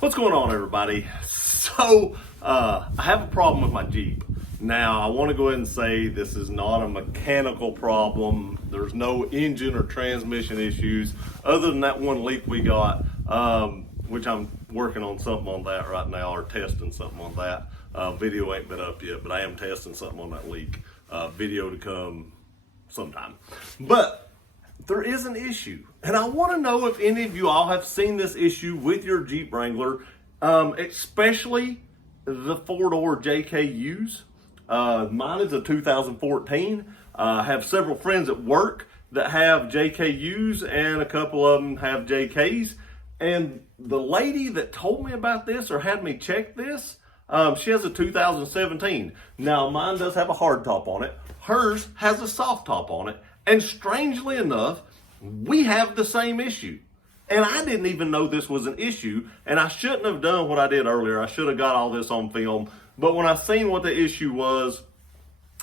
What's going on, everybody? So, I have a problem with my Jeep. Now, I want to go ahead and say this is not a mechanical problem. There's no engine or transmission issues other than that one leak we got, which I'm working on something on that right now, or testing something on that. Video ain't been up yet, but I am testing something on that leak. Video to come sometime. But there is an issue, and I want to know if any of you all have seen this issue with your Jeep Wrangler, especially the four-door JKUs. Mine is a 2014. I have several friends at work that have JKUs, and a couple of them have JKs. And the lady that told me about this or had me check this, she has a 2017. Now, mine does have a hard top on it. Hers has a soft top on it. And strangely enough, we have the same issue. And I didn't even know this was an issue, and I shouldn't have done what I did earlier. I should have got all this on film. But when I seen what the issue was,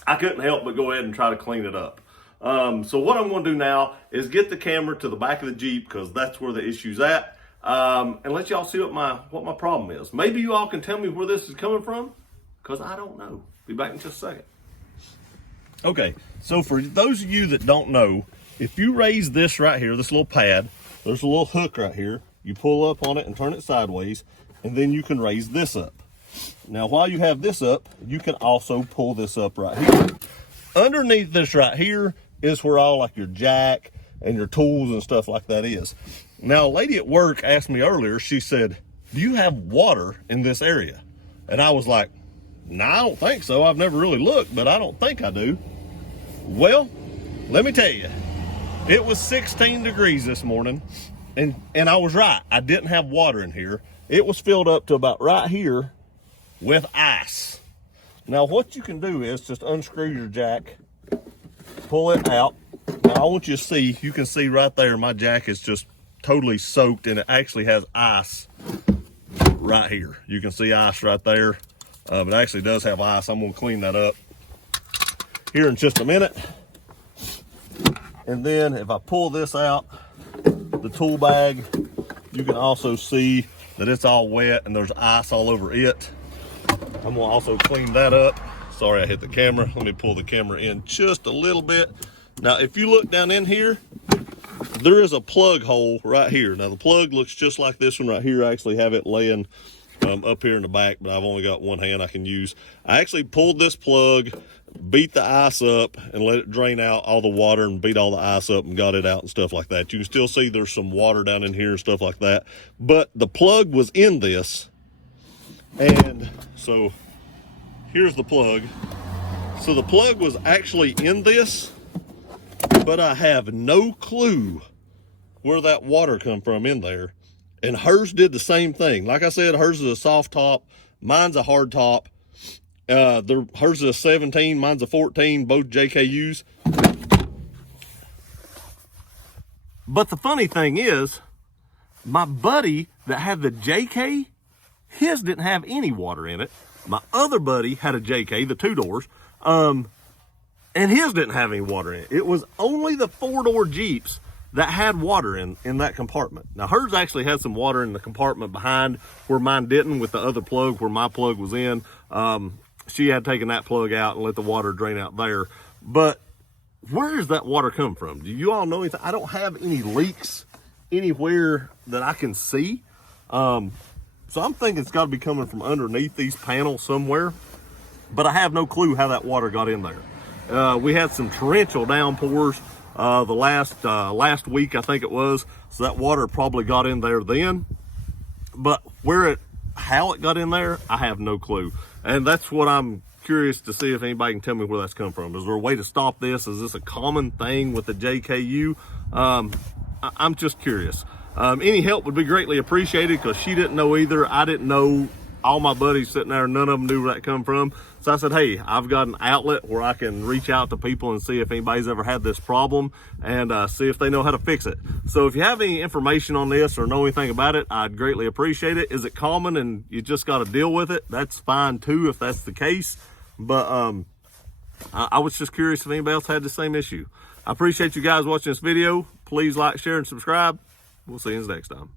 I couldn't help but go ahead and try to clean it up. So what I'm going to do now is get the camera to the back of the Jeep, because that's where the issue's at, and let y'all see what my problem is. Maybe you all can tell me where this is coming from, because I don't know. Be back in just a second. Okay, so for those of you that don't know, if you raise this right here, this little pad, there's a little hook right here. You pull up on it and turn it sideways, and then you can raise this up. Now, while you have this up, you can also pull this up right here. Underneath this right here is where all like your jack and your tools and stuff like that is. Now, a lady at work asked me earlier, she said, "Do you have water in this area?" And I was like, "No, I don't think so. I've never really looked, but I don't think I do." Well, let me tell you, it was 16 degrees this morning, and I was right. I didn't have water in here. It was filled up to about right here with ice. Now, what you can do is just unscrew your jack, pull it out. Now, I want you to see, you can see right there, my jack is just totally soaked, and it actually has ice right here. You can see ice right there. It actually does have ice. I'm gonna clean that up here in just a minute. And then if I pull this out, the tool bag, you can also see that it's all wet and there's ice all over it. I'm gonna also clean that up. Sorry, I hit the camera. Let me pull the camera in just a little bit. Now, if you look down in here, there is a plug hole right here. Now, the plug looks just like this one right here. I actually have it laying up here in the back, but I've only got one hand I can use. I actually pulled this plug, beat the ice up, and let it drain out all the water and beat all the ice up and got it out and stuff like that. You can still see there's some water down in here and stuff like that. But the plug was in this. And so here's the plug. So the plug was actually in this, but I have no clue where that water come from in there. And hers did the same thing. Like I said, hers is a soft top. Mine's a hard top. Hers is a 17, mine's a 14, both JKUs. But the funny thing is, my buddy that had the JK, his didn't have any water in it. My other buddy had a JK, the 2 doors, and his didn't have any water in it. It was only the 4-door Jeeps that had water in that compartment. Now, hers actually had some water in the compartment behind where mine didn't, with the other plug where my plug was in. She had taken that plug out and let the water drain out there. But where does that water come from? Do you all know anything? I don't have any leaks anywhere that I can see. So I'm thinking it's got to be coming from underneath these panels somewhere. But I have no clue how that water got in there. We had some torrential downpours the last week, I think it was. So that water probably got in there then. But how it got in there, I have no clue. And that's what I'm curious to see if anybody can tell me where that's come from. Is there a way to stop this? Is this a common thing with the JKU? I'm just curious. Any help would be greatly appreciated, because she didn't know either. I didn't know. All my buddies sitting there, none of them knew where that come from. So I said, hey, I've got an outlet where I can reach out to people and see if anybody's ever had this problem, and see if they know how to fix it. So if you have any information on this or know anything about it, I'd greatly appreciate it. Is it common and you just got to deal with it? That's fine too, if that's the case. But I was just curious if anybody else had the same issue. I appreciate you guys watching this video. Please like, share, and subscribe. We'll see you next time.